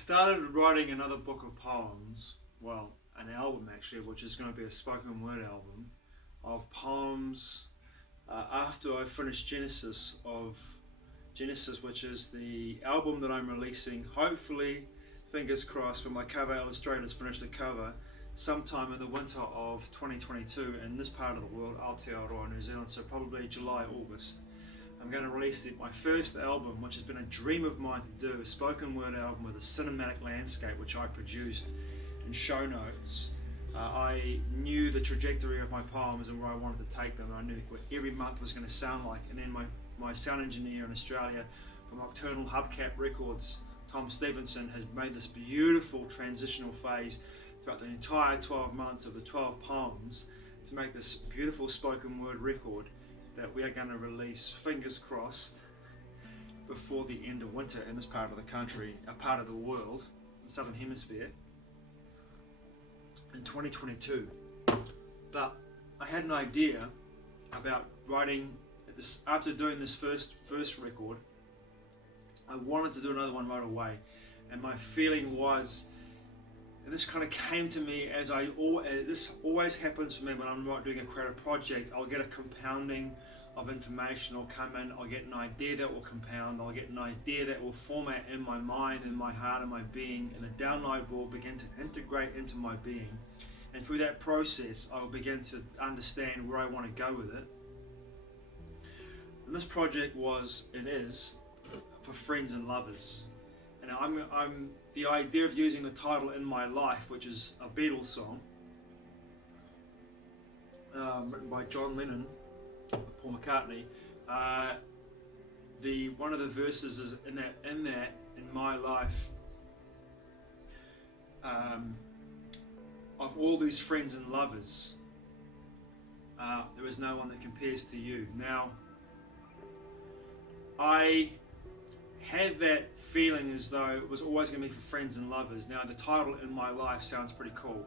started writing another book of poems, well, an album actually, which is going to be a spoken word album of poems after I finished Genesis, which is the album that I'm releasing, hopefully, fingers crossed, when my cover illustrators finish the cover, sometime in the winter of 2022 in this part of the world, Aotearoa, New Zealand, so probably July, August. I'm going to release my first album, which has been a dream of mine to do, a spoken word album with a cinematic landscape, which I produced in show notes. I knew the trajectory of my poems and where I wanted to take them. I knew what every month was going to sound like, and then my sound engineer in Australia from Nocturnal Hubcap Records, Tom Stephanson, has made this beautiful transitional phase throughout the entire 12 months of the 12 poems to make this beautiful spoken word record that we are going to release, fingers crossed, before the end of winter in this part of the country, a part of the world, the Southern Hemisphere, in 2022. But I had an idea about writing this after doing this first record. I wanted to do another one right away, and my feeling was, and this kind of came to me as this always happens for me when I'm doing a creative project. I'll get a compounding of information, I'll come in, I'll get an idea that will compound, I'll get an idea that will format in my mind, in my heart, in my being, and a download will begin to integrate into my being. And through that process, I will begin to understand where I want to go with it. And this project is for friends and lovers. And I'm the idea of using the title "In My Life," which is a Beatles song, written by John Lennon, Paul McCartney. One of the verses is in my life. Of all these friends and lovers, there is no one that compares to you. Now, I had that feeling as though it was always going to be for friends and lovers. Now, the title "In My Life" sounds pretty cool.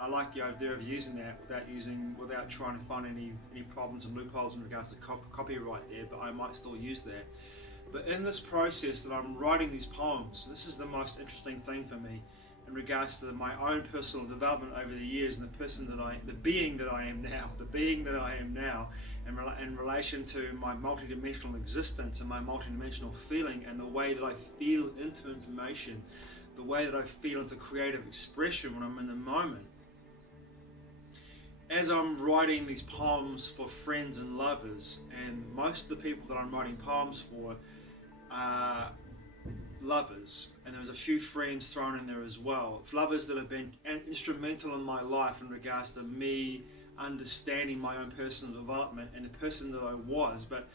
I like the idea of using that without trying to find any problems and loopholes in regards to copyright there, but I might still use that. But in this process that I'm writing these poems, this is the most interesting thing for me in regards to my own personal development over the years, and the being that I am now, in relation to my multidimensional existence and my multidimensional feeling, and the way that I feel into information, the way that I feel into creative expression when I'm in the moment. As I'm writing these poems for friends and lovers, and most of the people that I'm writing poems for are lovers, and there's a few friends thrown in there as well. It's lovers that have been instrumental in my life in regards to me understanding my own personal development and the person that I was. But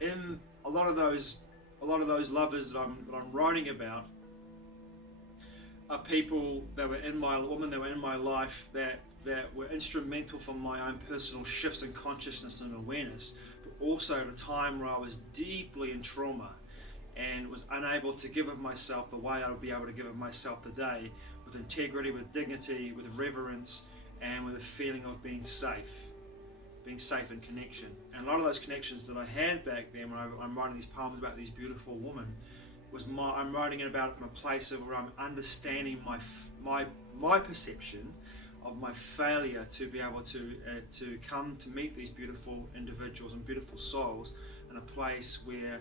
in a lot of those lovers that I'm writing about are people that were in my life that were instrumental for my own personal shifts in consciousness and awareness, but also at a time where I was deeply in trauma and was unable to give of myself the way I would be able to give of myself today, with integrity, with dignity, with reverence, and with a feeling of being safe in connection. And a lot of those connections that I had back then when I'm writing these poems about these beautiful women, I'm writing it about from a place of where I'm understanding my perception of my failure to be able to come to meet these beautiful individuals and beautiful souls in a place where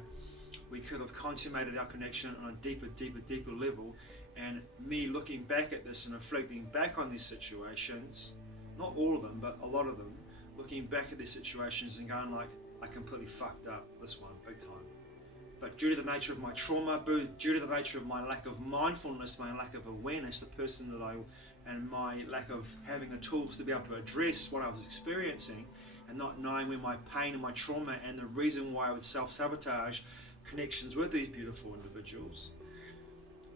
we could have consummated our connection on a deeper level. And me looking back at this and reflecting back on these situations, not all of them, but a lot of them, looking back at these situations and going like, I completely fucked up this one, big time. But due to the nature of my trauma, due to the nature of my lack of mindfulness, my lack of awareness, the person that and my lack of having the tools to be able to address what I was experiencing, and not knowing where my pain and my trauma and the reason why I would self-sabotage connections with these beautiful individuals,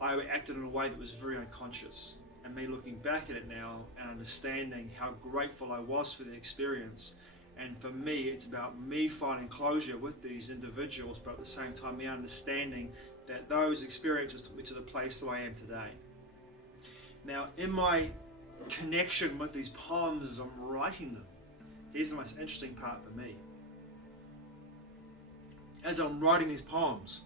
I acted in a way that was very unconscious. And me looking back at it now and understanding how grateful I was for the experience. And for me, it's about me finding closure with these individuals, but at the same time, me understanding that those experiences took me to the place that I am today. Now, in my connection with these poems as I'm writing them, here's the most interesting part for me. As I'm writing these poems,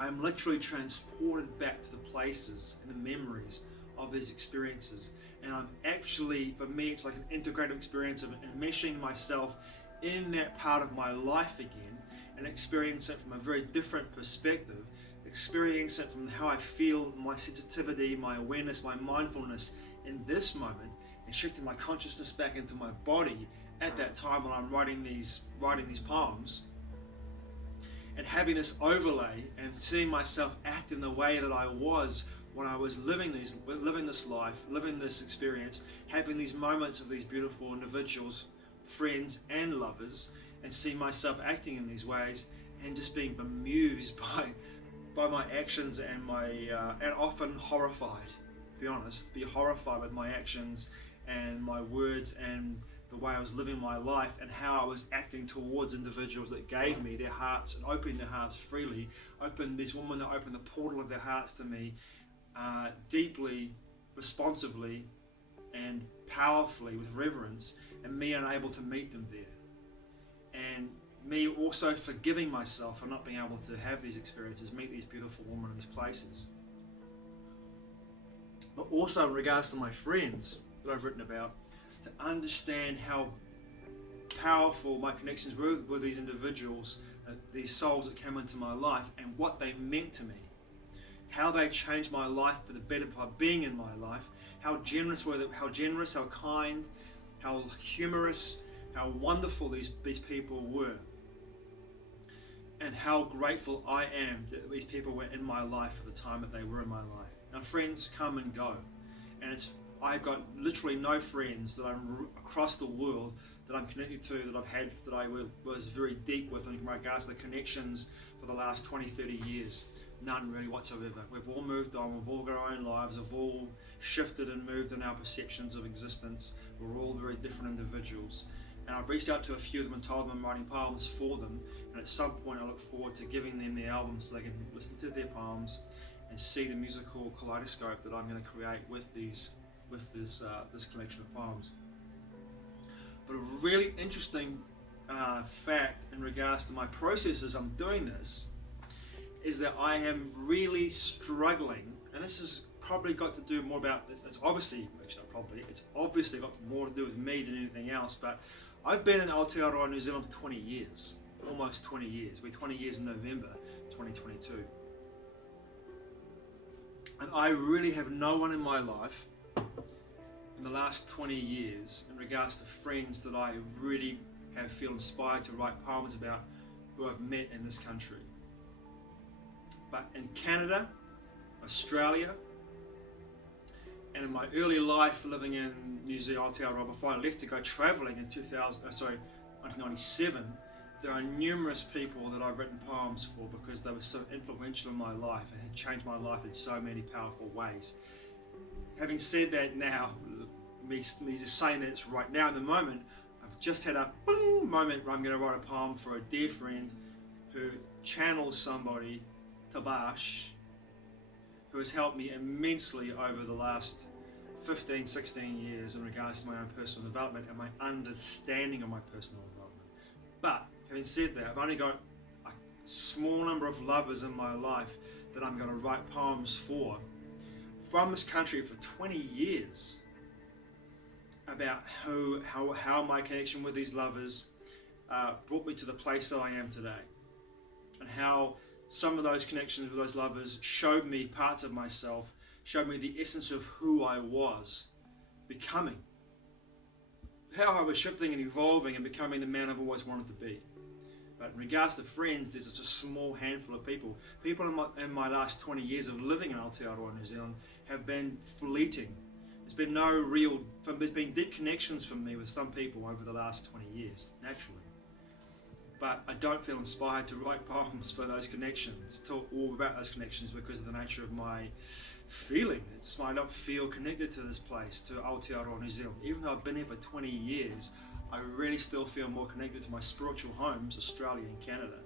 I'm literally transported back to the places and the memories of these experiences. And I'm actually, for me, it's like an integrative experience of enmeshing myself in that part of my life again and experience it from a very different perspective, experience it from how I feel, my sensitivity, my awareness, my mindfulness in this moment, and shifting my consciousness back into my body at that time when I'm writing these poems, and having this overlay and seeing myself act in the way that I was when I was living this life, living this experience, having these moments with these beautiful individuals, friends and lovers, and seeing myself acting in these ways, and just being bemused by my actions and and often horrified. To be honest, be horrified with my actions and my words and the way I was living my life and how I was acting towards individuals that gave me their hearts and opened their hearts freely. This woman that opened the portal of their hearts to me deeply, responsively, and powerfully with reverence, and me unable to meet them there. And me also forgiving myself for not being able to have these experiences, meet these beautiful women in these places. But also in regards to my friends that I've written about, to understand how powerful my connections were with these individuals, these souls that came into my life, and what they meant to me. How they changed my life for the better by being in my life, how generous, how kind, how humorous, how wonderful these people were, and how grateful I am that these people were in my life at the time that they were in my life. Now, friends come and go, and I've got literally no friends that I'm across the world that I'm connected to, that I was very deep with in regards to the connections for the last 20, 30 years. None really whatsoever. We've all moved on, we've all got our own lives, we've all shifted and moved in our perceptions of existence. We're all very different individuals. And I've reached out to a few of them and told them I'm writing poems for them, and at some point I look forward to giving them the albums so they can listen to their poems and see the musical kaleidoscope that I'm going to create with this collection of poems. But a really interesting fact in regards to my process as I'm doing this is that I am really struggling, and this has probably got to do more about, it's obviously got more to do with me than anything else, but I've been in Aotearoa, New Zealand for 20 years, almost 20 years. We're 20 years in November 2022. And I really have no one in my life in the last 20 years in regards to friends that I really feel inspired to write poems about who I've met in this country. But in Canada, Australia, and in my early life living in New Zealand, Aotearoa, before I left to go travelling in 1997, there are numerous people that I've written poems for because they were so influential in my life and had changed my life in so many powerful ways. Having said that now, me just saying that it's right now in the moment, I've just had a moment where I'm going to write a poem for a dear friend who channels somebody, Tabash, who has helped me immensely over the last 15, 16 years in regards to my own personal development and my understanding of my personal development. But having said that, I've only got a small number of lovers in my life that I'm going to write poems for from this country for 20 years about how my connection with these lovers brought me to the place that I am today, and how some of those connections with those lovers showed me parts of myself, showed me the essence of who I was becoming, how I was shifting and evolving and becoming the man I've always wanted to be. But in regards to friends, there's just a small handful of people. People in my last 20 years of living in Aotearoa, New Zealand, have been fleeting. There's been deep connections for me with some people over the last 20 years, naturally. But I don't feel inspired to write poems for those connections, talk all about those connections, because of the nature of my feeling. I don't feel connected to this place, to Aotearoa, New Zealand. Even though I've been here for 20 years, I really still feel more connected to my spiritual homes, Australia and Canada,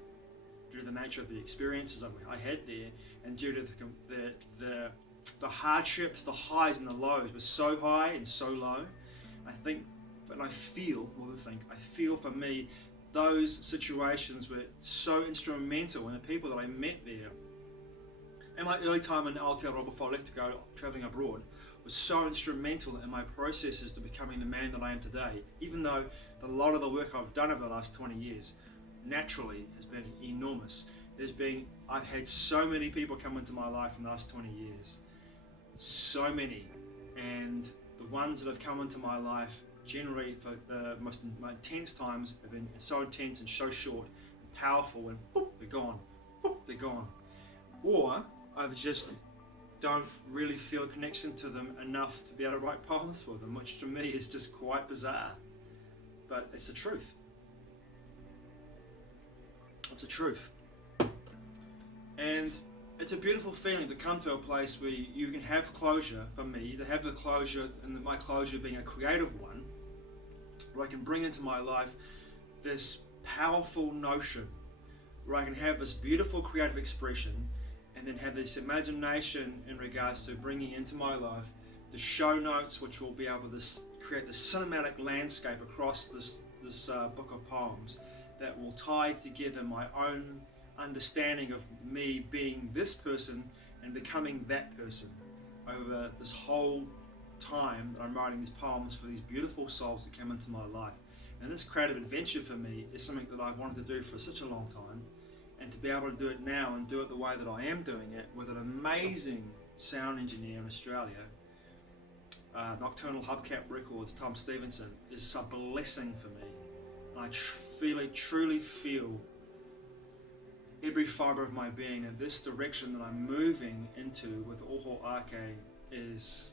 due to the nature of the experiences I had there, and due to the hardships, the highs and the lows were so high and so low. I feel for me, those situations were so instrumental, and the people that I met there my early time in Aotearoa before I left to go travelling abroad was so instrumental in my processes to becoming the man that I am today, even though a lot of the work I've done over the last 20 years naturally has been enormous. I've had so many people come into my life in the last 20 years, so many, and the ones that have come into my life generally for the most intense times have been so intense and so short and powerful, and boop, they're gone, boop, they're gone. Or I've just don't really feel a connection to them enough to be able to write poems for them, which to me is just quite bizarre. But it's the truth. It's the truth. And it's a beautiful feeling to come to a place where you can have closure, for me, to have the closure, and my closure being a creative one, where I can bring into my life this powerful notion, where I can have this beautiful creative expression, and then have this imagination in regards to bringing into my life the show notes, which will be able to create the cinematic landscape across this book of poems that will tie together my own understanding of me being this person and becoming that person over this whole time that I'm writing these poems for these beautiful souls that come into my life. And this creative adventure for me is something that I've wanted to do for such a long time, and to be able to do it now and do it the way that I am doing it with an amazing sound engineer in Australia, Nocturnal Hubcap Records, Tom Stephanson, is a blessing for me. And I truly feel every fibre of my being that this direction that I'm moving into with Oho Ake is,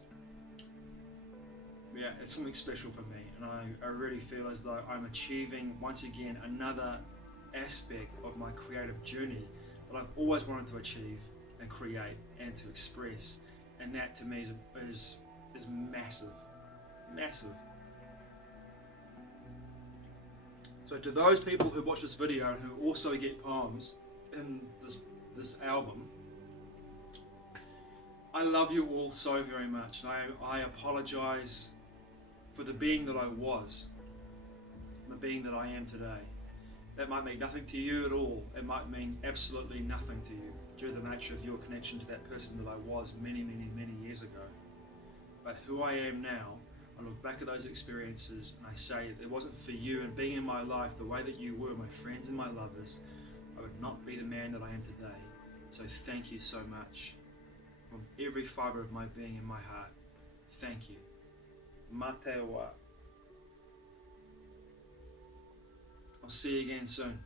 yeah, it's something special for me. And I really feel as though I'm achieving once again another aspect of my creative journey that I've always wanted to achieve and create and to express, and that to me is massive, massive. So to those people who watch this video and who also get poems in this album, I love you all so very much. I apologize for the being that I was, the being that I am today. That might mean nothing to you at all. It might mean absolutely nothing to you due to the nature of your connection to that person that I was many, many, many years ago. But who I am now, I look back at those experiences and I say, if it wasn't for you and being in my life the way that you were, my friends and my lovers, I would not be the man that I am today. So thank you so much. From every fibre of my being and my heart, thank you. Matewa. I'll see you again soon.